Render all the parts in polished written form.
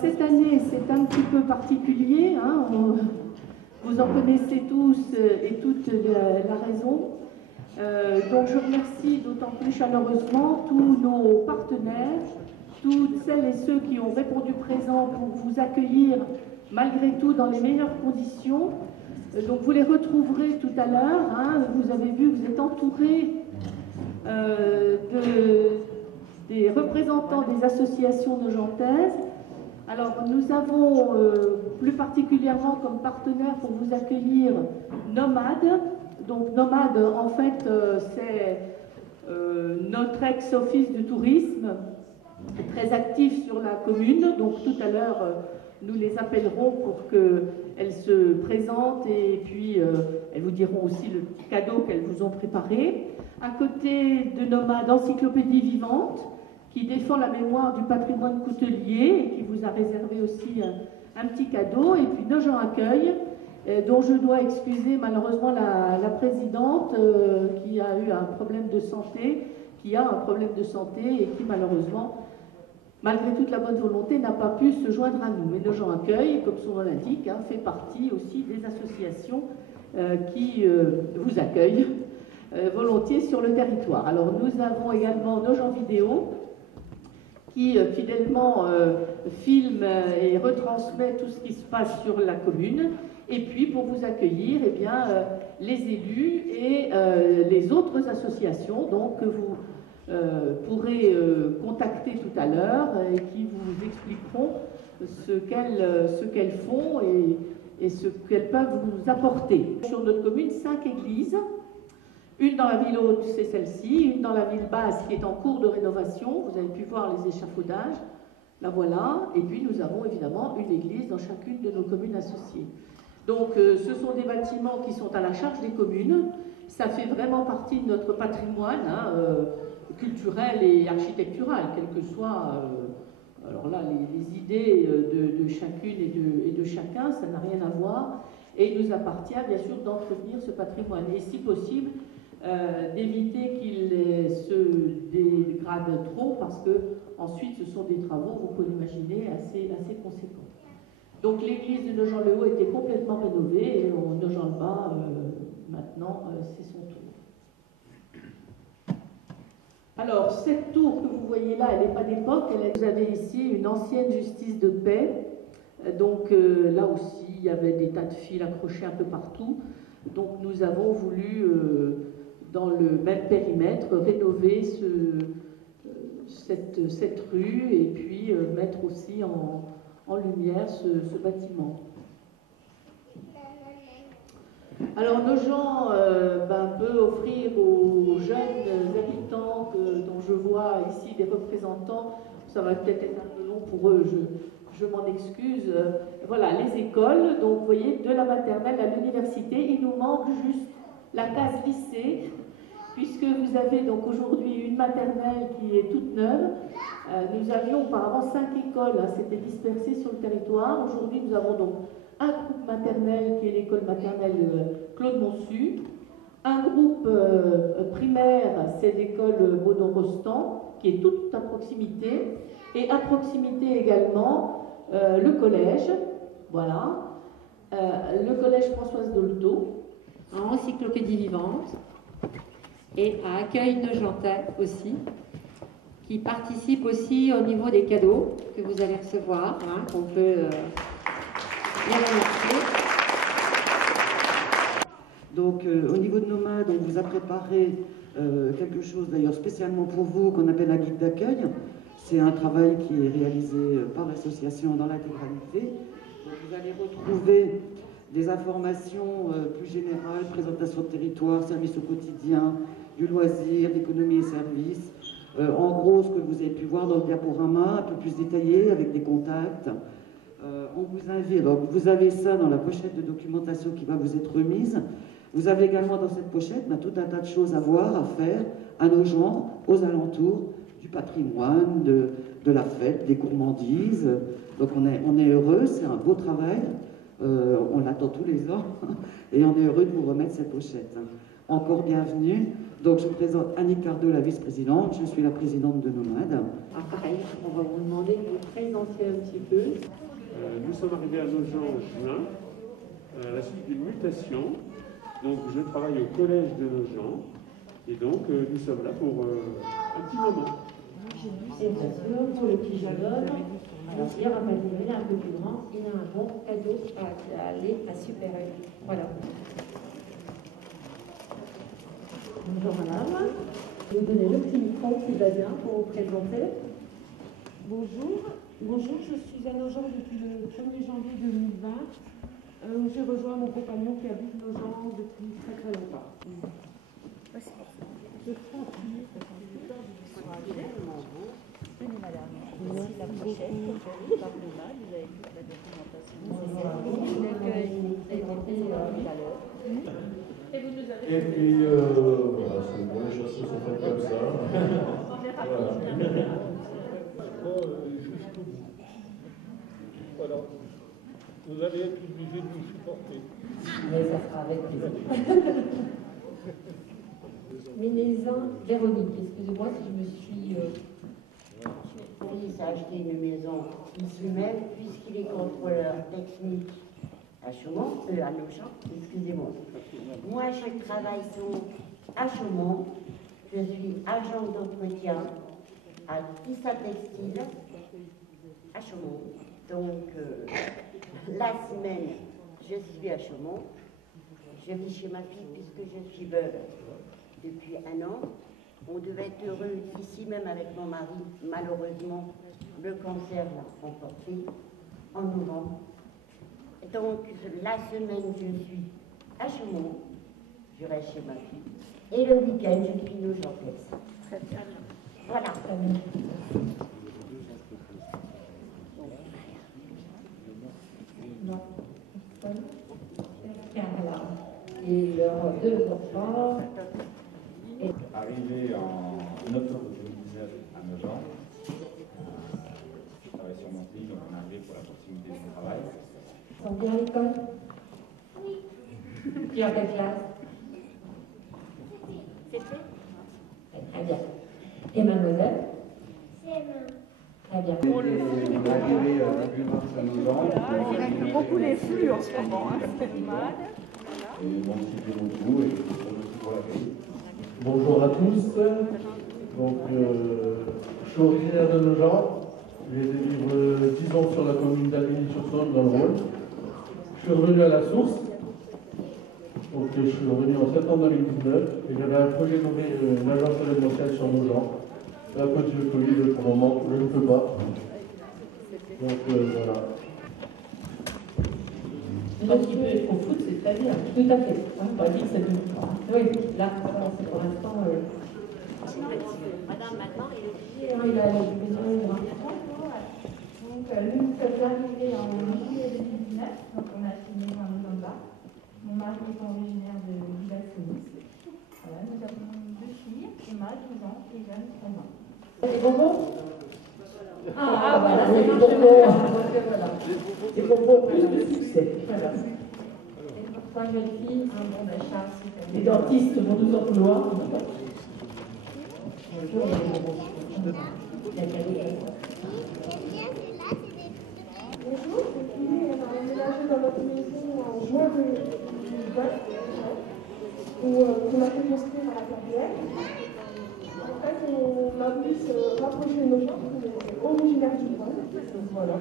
cette année, c'est un petit peu particulier, hein, vous en connaissez tous et toutes la raison. Donc je remercie d'autant plus chaleureusement tous nos partenaires, toutes celles et ceux qui ont répondu présent pour vous accueillir malgré tout dans les meilleures conditions. Donc vous les retrouverez tout à l'heure, hein, vous avez vu, vous êtes entourés des représentants des associations nogentaises. Alors nous avons plus particulièrement comme partenaire pour vous accueillir Nomade. Donc Nomade, en fait, c'est notre ex-office du tourisme, très actif sur la commune. Donc tout à l'heure, nous les appellerons pour qu'elles se présentent et puis elles vous diront aussi le petit cadeau qu'elles vous ont préparé. À côté de Nomade, Encyclopédie Vivante, qui défend la mémoire du patrimoine coutelier et qui vous a réservé aussi un petit cadeau. Et puis Nogent Accueil, dont je dois excuser malheureusement la présidente qui a eu un problème de santé, et qui malheureusement, malgré toute la bonne volonté, n'a pas pu se joindre à nous. Mais Nogent Accueil, comme son nom l'indique, hein, fait partie aussi des associations qui vous accueillent volontiers sur le territoire. Alors nous avons également Nogent Vidéo, qui fidèlement filme et retransmet tout ce qui se passe sur la commune. Et puis pour vous accueillir, eh bien, les élus et les autres associations donc, que vous pourrez contacter tout à l'heure et qui vous expliqueront ce qu'elles font et ce qu'elles peuvent vous apporter. Sur notre commune, 5 églises. Une dans la ville haute, c'est celle-ci, une dans la ville basse qui est en cours de rénovation, vous avez pu voir les échafaudages, la voilà, et puis nous avons évidemment une église dans chacune de nos communes associées. Donc ce sont des bâtiments qui sont à la charge des communes, ça fait vraiment partie de notre patrimoine hein, culturel et architectural, quel que soit, alors là, les idées de chacune et de chacun, ça n'a rien à voir, et il nous appartient bien sûr d'entretenir ce patrimoine, et si possible, d'éviter qu'il se dégrade trop parce que ensuite ce sont des travaux, vous pouvez l'imaginer, assez conséquents. Donc l'église de Nogent-le-Haut était complètement rénovée et Nogent-le-Bas, maintenant, c'est son tour. Alors cette tour que vous voyez là, elle n'est pas d'époque, vous avez ici une ancienne justice de paix, donc là aussi il y avait des tas de fils accrochés un peu partout, donc nous avons voulu dans le même périmètre, rénover cette rue et puis mettre aussi en lumière ce bâtiment. Alors Nogent peut offrir aux jeunes habitants dont je vois ici des représentants, ça va peut-être être un peu long pour eux, je m'en excuse, voilà les écoles, donc vous voyez de la maternelle à l'université, il nous manque juste la case lycée, puisque vous avez donc aujourd'hui une maternelle qui est toute neuve. Nous avions auparavant 5 écoles, hein, c'était dispersé sur le territoire. Aujourd'hui, nous avons donc un groupe maternel qui est l'école maternelle Claude Monsu, un groupe primaire, c'est l'école Bono-Rostand, qui est toute à proximité, et à proximité également le collège, voilà, le collège Françoise Dolto, en encyclopédie vivante, et à Accueil Nogentais aussi, qui participe aussi au niveau des cadeaux que vous allez recevoir, hein, qu'on peut les remercier. Donc au niveau de Nomade, on vous a préparé quelque chose d'ailleurs spécialement pour vous qu'on appelle un guide d'accueil. C'est un travail qui est réalisé par l'association dans l'intégralité. Vous allez retrouver des informations plus générales, présentation de territoire, services au quotidien, du loisir, d'économie et services. En gros, ce que vous avez pu voir dans le diaporama, un peu plus détaillé, avec des contacts. On vous invite, alors vous avez ça dans la pochette de documentation qui va vous être remise. Vous avez également dans cette pochette tout un tas de choses à voir, à faire, à Nogent, aux alentours, du patrimoine, de la fête, des gourmandises. Donc on est heureux, c'est un beau travail. On l'attend tous les ans et on est heureux de vous remettre cette pochette. encore bienvenue. Donc, je présente Annick Cardot, la vice-présidente. Je suis la présidente de Nomade. Ah, pareil, on va vous demander de vous présenter un petit peu. Nous sommes arrivés à Nogent en juin, à la suite d'une mutation. Donc, je travaille au collège de Nogent. Et donc, nous sommes là pour un petit moment. Et bien sûr, pour le petit jeune homme, alors hier, on va dire, il est un peu plus grand, il a un bon cadeau à aller à Super U. Voilà. Bonjour madame. Je vais vous donner le petit micro qui va bien pour vous présenter. Bonjour, je suis à Nogent depuis le 1er janvier 2020. J'ai rejoint mon compagnon qui habite Nogent depuis très très longtemps. Je transmets parce que les gens sont tellement beaux. Venez madame, voici la prochaine par le mal, vous avez toute la documentation. L'accueil a été présenté tout à l'heure. Et puis, voilà, c'est bon, les choses se sont faites comme ça. Voilà. Jusqu'au bout. Voilà. Vous allez être obligé de nous supporter. Mais ça sera avec plaisir. Ménézin Véronique, excusez-moi si je me suis... Il s'est acheté une maison ici même, puisqu'il est contrôleur technique à Chaumont, à Nogent, excusez-moi. Moi, je travaille à Chaumont, je suis agent d'entretien à Tissa Textile, à Chaumont. Donc, la semaine, je suis à Chaumont. Je vis chez ma fille puisque je suis veuve depuis 1 an. On devait être heureux ici même avec mon mari. Malheureusement, le cancer l'a emporté en novembre. Donc, la semaine, je suis à Chaumont, je reste chez ma fille. Et le week-end, je suis nogentaise. Très bien. Voilà. Et leurs 2 enfants. Arrivé en octobre 2019 à Nogent, je travaille sur mon pays, donc on est arrivé pour la proximité du travail. Ils sont bien à l'école? Oui. Tu es en quelle classe? C'est fait? Très bien. Et mademoiselle? Très bien. On est arrivé début mars à Nogent. Il y a beaucoup les flux en ce moment, c'est mal. Mon petit peu beaucoup et pour la paix. Bonjour à tous. Donc, je suis originaire de Nogent. J'ai vécu 10 ans sur la commune d'Albigny-sur-Saône dans le Rhône. Je suis revenu à la source. Donc, je suis revenu en septembre 2019 et j'avais un projet d'ouvrir une agence événementielle sur Nogent. À cause du Covid, pour le moment, je ne peux pas. Donc, voilà. Au foot, c'est très bien. Tout à fait. On va dire que c'est tout. Oui, là, c'est pour l'instant. Madame, maintenant, Il a la maison. Donc, nous sommes arrivés en juillet 2019, donc on a signé en novembre. Mon mari est originaire de Villaz-Sous. Voilà, nous avons 2 filles, Emma, 12 ans, et Jeanne, 13 ans. Des bonbons? Ah, voilà, c'est des bonbons. Voilà. Des bonbons plus de succès. Voilà. 3 jeunes filles, un bon d'achat. Les dentistes vont nous employer. Bonjour, les bonbons. Il y a cadeau. Bonjour, on a emménagé dans notre maison en juin 2020, où on a fait construire à la carrière. En fait, on a voulu se rapprocher de nos gens, parce qu'on est originaire du Rhône. Voilà.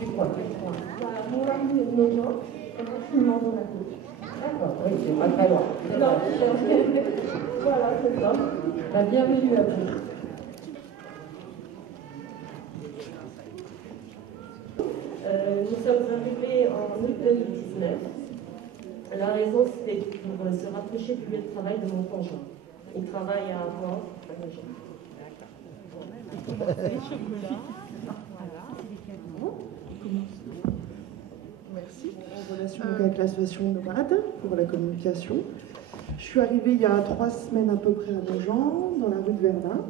Du coin. Voilà, mon mari est de nos gens, et moi je suis dans la côte. D'accord, oui, c'est pas très loin. Non, voilà, c'est ça. La bienvenue à vous. Nous sommes arrivés en août 2019. La raison, c'était pour se rapprocher du lieu de travail de mon conjoint. Il travaille à Rouen, à Nogent. Merci. En relation avec l'association Nomade pour la communication. Je suis arrivée il y a 3 semaines à peu près à Nogent, dans la rue de Verdun,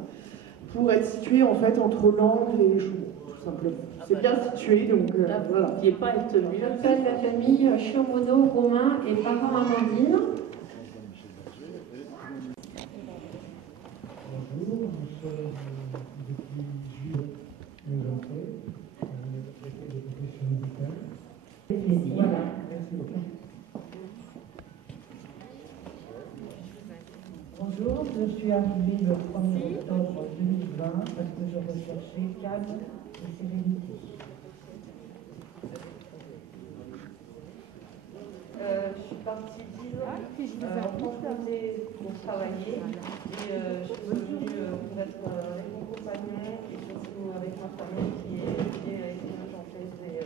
pour être située en fait entre Langres et Chaumont, tout simplement. C'est bien situé, donc voilà. Qui n'est pas être venu. J'appelle la famille Chiomono, Romain et parents Amandine. depuis juillet 2023, l'école de profession médicale. Avec plaisir. Voilà, merci beaucoup. Bonjour, je suis arrivée le 1er octobre 2020 parce que je recherchais calme et sérénité. Je suis partie 10 ans en Franche-Comté pour travailler et je suis venue pour être avec mon compagnon et surtout avec ma famille qui est avec une gentille et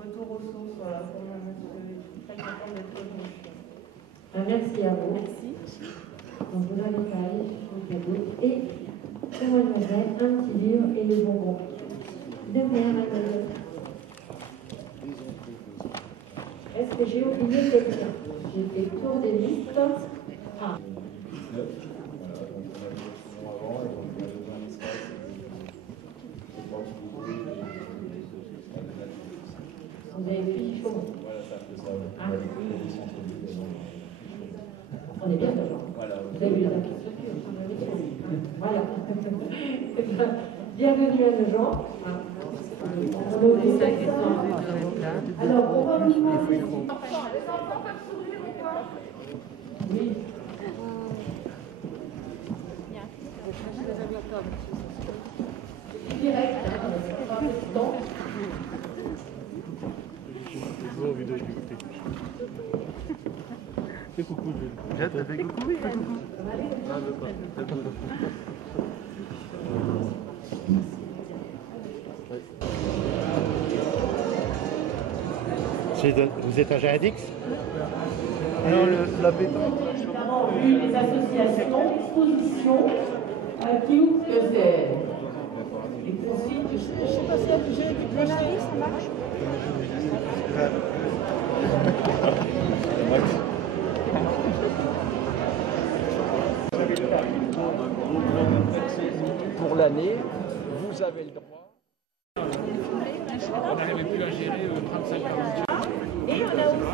retour aux sources pour mon monsieur. Je suis très contente d'être venue. Merci à vous. Merci. Donc vous avez travaillé sur le cadeau et pour mademoiselle, un petit livre et les bonbons. De rien, mademoiselle. Est-ce que j'ai oublié quelqu'un? J'ai fait le tour des listes. Ah. Vous avez pris chaud. Ah. On est bien dedans. Vous avez vu la voilà. Bienvenue à nos gens. Alors, on va vous demander. Oui. Direct, c'est pas important. Fais coucou, Jade, t'as fait coucou? Oui, fais coucou. Vous êtes un Jadix? Non, la pétanque. Évidemment, vu les associations, expositions, qui ouvrent que c'est les consignes. Je sais pas si j'ai du clocherie, ça marche. Pour l'année, vous avez le droit. On n'arrivait plus à gérer 35 40. Et on a aussi